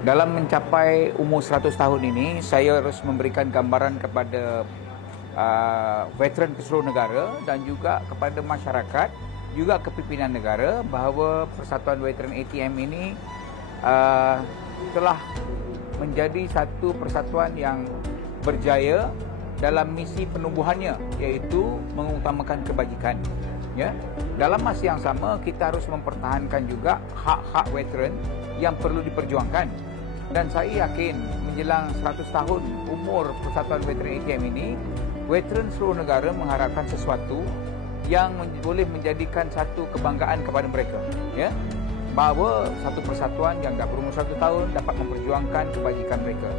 Dalam mencapai umur 100 tahun ini, saya harus memberikan gambaran kepada veteran ke seluruh negara dan juga kepada masyarakat, juga ke pimpinan negara bahawa Persatuan Veteran ATM ini telah menjadi satu persatuan yang berjaya dalam misi penubuhannya, iaitu mengutamakan kebajikan. Ya, dalam masa yang sama kita harus mempertahankan juga hak-hak veteran yang perlu diperjuangkan. Dan saya yakin menjelang 100 tahun umur Persatuan Veteran ATM ini, veteran seluruh negara mengharapkan sesuatu yang boleh menjadikan satu kebanggaan kepada mereka. Ya, bahawa satu persatuan yang dah berumur 1 tahun dapat memperjuangkan kebajikan mereka.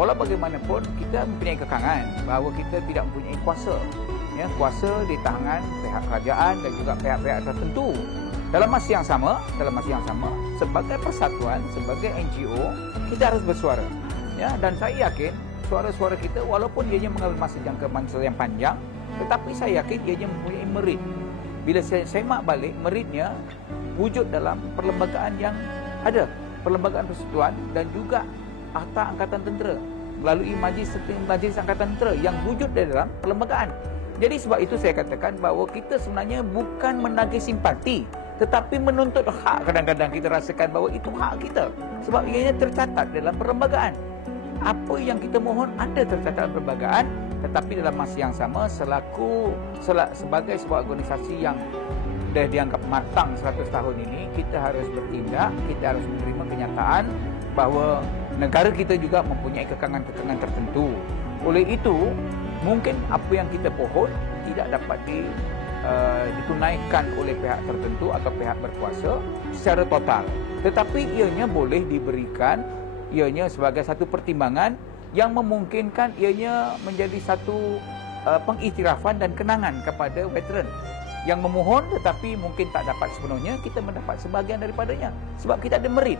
Walau bagaimanapun, kita mempunyai kekangan bahawa kita tidak mempunyai kuasa. Ya, kuasa di tangan pihak kerajaan dan juga pihak-pihak tertentu. Dalam masa yang sama, sebagai persatuan, sebagai NGO, kita harus bersuara. Ya, dan saya yakin suara-suara kita walaupun ianya mengambil masa yang panjang, tetapi saya yakin ianya mempunyai merit. Bila saya semak balik meritnya wujud dalam perlembagaan yang ada, perlembagaan persekutuan dan juga Akta Angkatan Tentera melalui Majlis Angkatan Tentera yang wujud di dalam perlembagaan. Jadi sebab itu saya katakan bahawa kita sebenarnya bukan menagih simpati, tetapi menuntut hak. Kadang-kadang kita rasakan bahawa itu hak kita sebab ianya tercatat dalam perlembagaan. Apa yang kita mohon ada tercatat dalam perlembagaan, tetapi dalam masa yang sama sebagai sebuah organisasi yang dah dianggap matang 100 tahun ini, kita harus bertindak, kita harus menerima kenyataan bahawa negara kita juga mempunyai kekangan-kekangan tertentu. Oleh itu, mungkin apa yang kita pohon tidak dapat ditunaikan oleh pihak tertentu atau pihak berkuasa secara total. Tetapi ianya boleh diberikan, ianya sebagai satu pertimbangan yang memungkinkan ianya menjadi satu pengiktirafan dan kenangan kepada veteran yang memohon tetapi mungkin tak dapat sepenuhnya, kita mendapat sebahagian daripadanya sebab kita ada merit.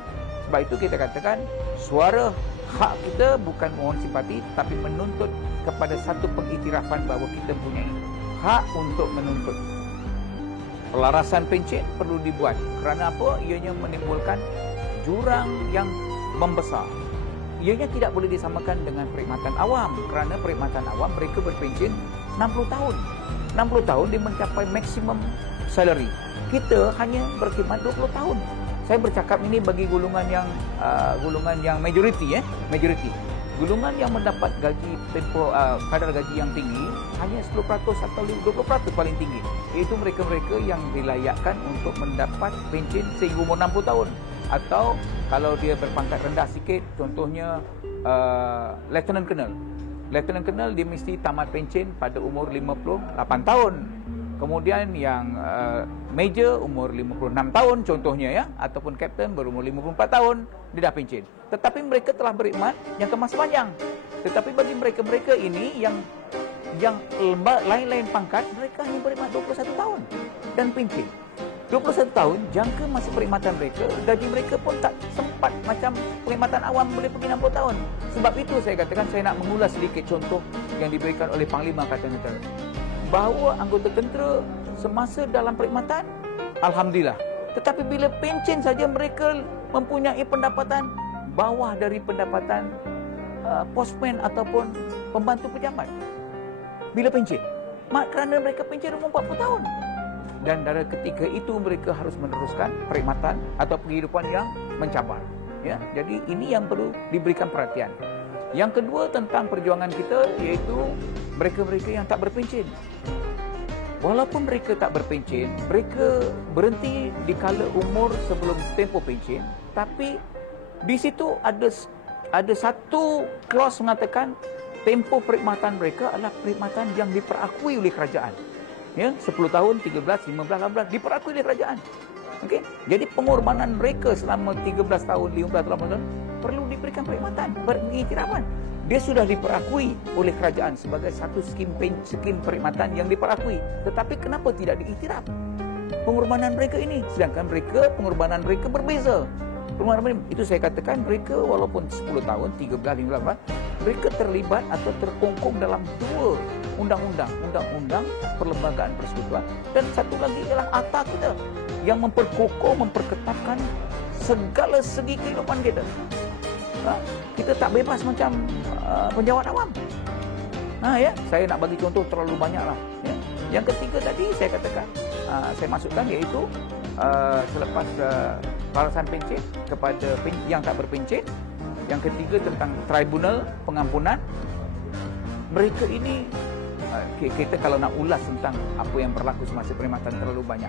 Sebab itu kita katakan suara hak kita bukan mohon simpati tapi menuntut kepada satu pengiktirafan bahawa kita mempunyai hak untuk menuntut. Pelarasan pencen perlu dibuat. Kerana apa? Ianya menimbulkan jurang yang membesar. Ianya tidak boleh disamakan dengan perkhidmatan awam. Kerana perkhidmatan awam mereka berpencen 60 tahun. 60 tahun dia mencapai maksimum salary. Kita hanya berkhidmat 20 tahun. Saya bercakap ini bagi golongan yang majoriti, majoriti. Golongan yang mendapat gaji kadar gaji yang tinggi hanya 10% atau 20% paling tinggi. Iaitu mereka-mereka yang dilayakkan untuk mendapat pencen sehingga umur 60 tahun. Atau kalau dia berpangkat rendah sikit, contohnya Lieutenant Colonel. Lieutenant Colonel dia mesti tamat pencen pada umur 58 tahun. Kemudian yang Major umur 56 tahun contohnya ya, ataupun Captain berumur 54 tahun dia dah pencen. Tetapi mereka telah berkhidmat jangka masa panjang. Tetapi bagi mereka-mereka ini yang lain-lain pangkat, mereka hanya berkhidmat 21 tahun dan pencen. 21 tahun jangka masa perkhidmatan mereka, gaji mereka pun tak sempat macam perkhidmatan awam boleh pergi 60 tahun. Sebab itu saya katakan saya nak mengulas sedikit contoh yang diberikan oleh Panglima Angkatan Tentera. Bahawa anggota tentera semasa dalam perkhidmatan, alhamdulillah. Tetapi bila pencen saja mereka mempunyai pendapatan bawah dari pendapatan postman ataupun pembantu pejabat. Bila pencen, kerana mereka pencen umur 40 tahun. Dan dari ketika itu mereka harus meneruskan perkhidmatan atau penghidupan yang mencabar. Ya, jadi ini yang perlu diberikan perhatian. Yang kedua tentang perjuangan kita iaitu mereka-mereka yang tak berpencen. Walaupun mereka tak berpencen, mereka berhenti di kala umur sebelum tempoh pencen, tapi di situ ada satu clause mengatakan tempoh perkhidmatan mereka adalah perkhidmatan yang diperakui oleh kerajaan. Ya, 10 tahun, 13, 15, 18 diperakui oleh kerajaan. Okey. Jadi pengorbanan mereka selama 13 tahun, 15 tahun perlu diberikan perkhidmatan, pengiktirafan. Dia sudah diperakui oleh kerajaan sebagai satu skim perkhidmatan yang diperakui. Tetapi kenapa tidak diiktiraf pengorbanan mereka ini? Sedangkan pengorbanan mereka berbeza. Pengorbanan itu saya katakan mereka walaupun 10 tahun, 13, 15, mereka terlibat atau terkongkong dalam dua undang-undang perlembagaan persekutuan dan satu lagi ialah akta kita yang memperkokoh, memperketatkan segala segi kehidupan kita. Kita tak bebas macam penjawat awam. Ya, saya nak bagi contoh terlalu banyak lah. Ya. Yang ketiga tadi saya katakan, saya masukkan iaitu selepas balasan pencet kepada yang tak berpencet. Yang ketiga tentang tribunal pengampunan. Mereka ini, kita kalau nak ulas tentang apa yang berlaku semasa perkhidmatan terlalu banyak.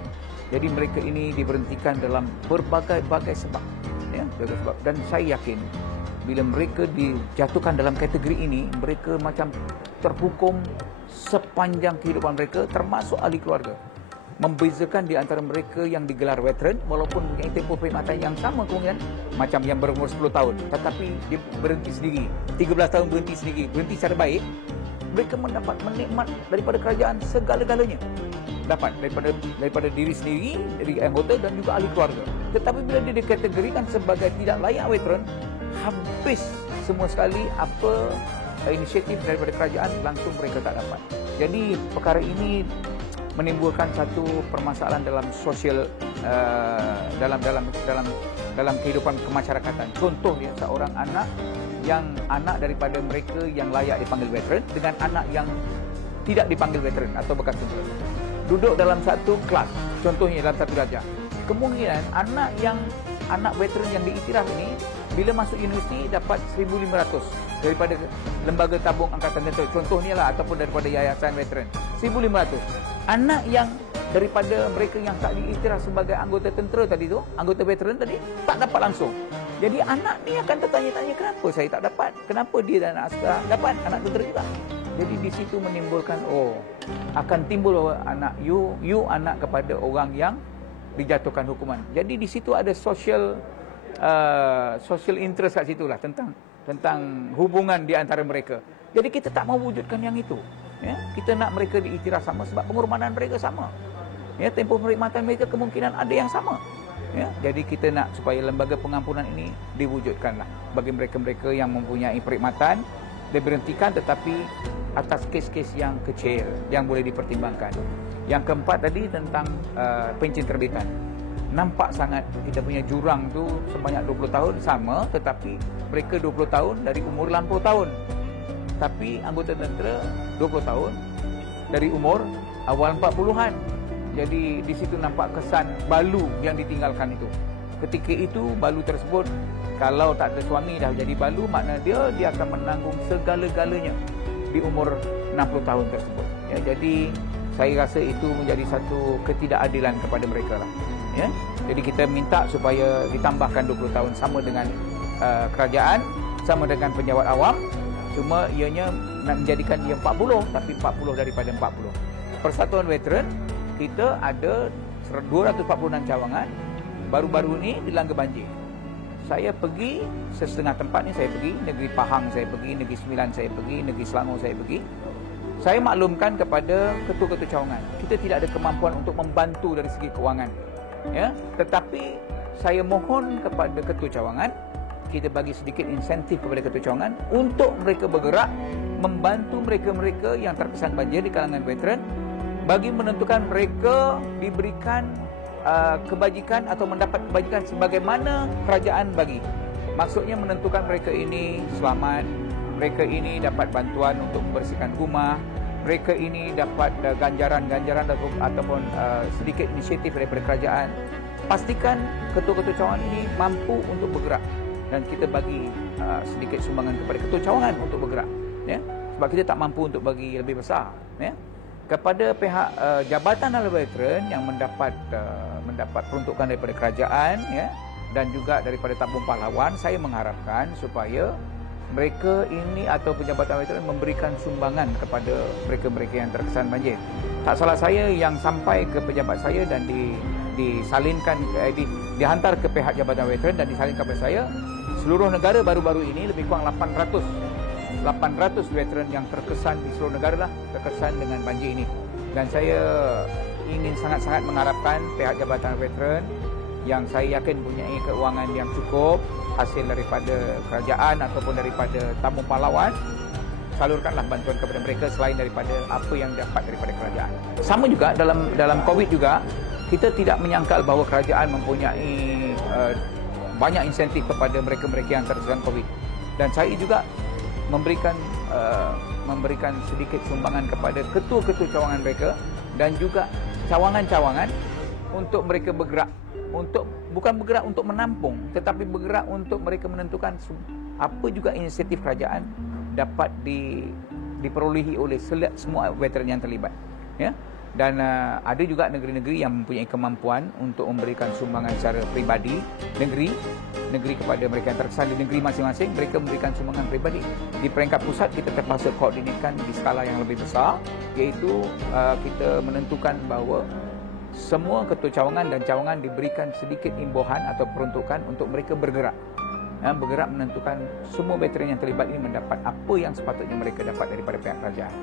Jadi mereka ini diberhentikan dalam berbagai-bagai sebab. Ya, dan saya yakin bila mereka dijatuhkan dalam kategori ini, mereka macam terhukum sepanjang kehidupan mereka, termasuk ahli keluarga. Membezakan di antara mereka yang digelar veteran walaupun mempunyai tempoh perkhidmatan yang sama kemungkinan macam yang berumur 10 tahun tetapi dia berhenti sendiri, 13 tahun berhenti sendiri, berhenti secara baik, mereka mendapat menikmat daripada kerajaan segala-galanya, dapat daripada diri sendiri, dari anggota dan juga ahli keluarga. Tetapi bila dia dikategorikan sebagai tidak layak veteran, habis semua sekali apa inisiatif daripada kerajaan, langsung mereka tak dapat. Jadi perkara ini menimbulkan satu permasalahan dalam sosial, dalam kehidupan kemasyarakatan. Contohnya seorang anak daripada mereka yang layak dipanggil veteran dengan anak yang tidak dipanggil veteran atau bekas tentera duduk dalam satu kelas, contohnya dalam satu darjah. Kemungkinan anak veteran yang diiktiraf ini bila masuk universiti dapat 1,500 daripada lembaga tabung angkatan tentera, contohnya lah, ataupun daripada yayasan veteran 1,500. Anak yang daripada mereka yang tak diiktiraf sebagai anggota tentera tadi tu, anggota veteran tadi, tak dapat langsung. Jadi anak ni akan tertanya-tanya, kenapa saya tak dapat? Kenapa dia dan anak askar dapat, anak tentera juga? Jadi di situ menimbulkan, akan timbul anak you anak kepada orang yang dijatuhkan hukuman. Jadi di situ ada social interest kat situ lah tentang hubungan di antara mereka. Jadi kita tak mahu wujudkan yang itu. Ya, kita nak mereka diiktiraf sama sebab pengorbanan mereka sama. Ya, tempoh perkhidmatan mereka kemungkinan ada yang sama. Ya, jadi kita nak supaya lembaga pengampunan ini diwujudkanlah bagi mereka-mereka yang mempunyai perkhidmatan, diberhentikan tetapi atas kes-kes yang kecil yang boleh dipertimbangkan. Yang keempat tadi tentang pencen terbitan. Nampak sangat kita punya jurang tu sebanyak 20 tahun sama, tetapi mereka 20 tahun dari umur 60 tahun. Tapi anggota tentera 20 tahun dari umur awal 40-an. Jadi di situ nampak kesan balu yang ditinggalkan itu. Ketika itu balu tersebut kalau tak ada suami dah jadi balu, makna dia akan menanggung segala-galanya di umur 60 tahun tersebut. Ya, jadi saya rasa itu menjadi satu ketidakadilan kepada mereka lah. Ya, jadi kita minta supaya ditambahkan 20 tahun sama dengan kerajaan, sama dengan penjawat awam. Cuma ianya nak menjadikan dia 40, tapi 40 daripada 40. Persatuan Veteran kita ada 246 cawangan. Baru-baru ni dilanggar banjir. Saya pergi setengah tempat ni, saya pergi Negeri Pahang, saya pergi Negeri Sembilan, saya pergi Negeri Selangor, saya pergi. Saya maklumkan kepada ketua-ketua cawangan, kita tidak ada kemampuan untuk membantu dari segi kewangan. Ya, tetapi saya mohon kepada ketua cawangan, kita bagi sedikit insentif kepada ketua cawangan untuk mereka bergerak membantu mereka-mereka yang terkesan banjir di kalangan veteran bagi menentukan mereka diberikan kebajikan atau mendapat kebajikan sebagaimana kerajaan bagi. Maksudnya menentukan mereka ini selamat, mereka ini dapat bantuan untuk membersihkan rumah, mereka ini dapat ganjaran-ganjaran ataupun sedikit inisiatif daripada kerajaan. Pastikan ketua-ketua cawangan ini mampu untuk bergerak dan kita bagi sedikit sumbangan kepada ketua cawangan untuk bergerak. Ya? Sebab kita tak mampu untuk bagi lebih besar. Ya? Kepada pihak Jabatan Ahli Veteran yang mendapat peruntukan daripada kerajaan, ya, dan juga daripada tabung pahlawan, saya mengharapkan supaya mereka ini atau Jabatan Veteran memberikan sumbangan kepada mereka-mereka yang terkesan banjir. Tak salah saya yang sampai ke pejabat saya dan disalinkan, dihantar ke pihak Jabatan Veteran dan disalinkan kepada saya, seluruh negara baru-baru ini lebih kurang 800 veteran yang terkesan di seluruh negara lah terkesan dengan banjir ini. Dan saya ingin sangat-sangat mengharapkan pihak Jabatan Veteran yang saya yakin mempunyai keuangan yang cukup hasil daripada kerajaan ataupun daripada tabung pahlawan, salurkanlah bantuan kepada mereka selain daripada apa yang dapat daripada kerajaan. Sama juga dalam COVID juga, kita tidak menyangkal bahawa kerajaan mempunyai banyak insentif kepada mereka-mereka yang terkesan COVID. Dan saya juga memberikan sedikit sumbangan kepada ketua-ketua cawangan mereka dan juga cawangan-cawangan untuk mereka bergerak, bukan bergerak untuk menampung, tetapi bergerak untuk mereka menentukan apa juga inisiatif kerajaan dapat diperolehi oleh semua veteran yang terlibat, ya. Dan ada juga negeri-negeri yang mempunyai kemampuan untuk memberikan sumbangan secara peribadi, negeri kepada mereka yang terkesan di negeri masing-masing, mereka memberikan sumbangan peribadi. Di peringkat pusat kita terpaksa koordinatkan di skala yang lebih besar, iaitu kita menentukan bahawa semua ketua cawangan dan cawangan diberikan sedikit imbuhan atau peruntukan untuk mereka bergerak menentukan semua veteran yang terlibat ini mendapat apa yang sepatutnya mereka dapat daripada pihak kerajaan.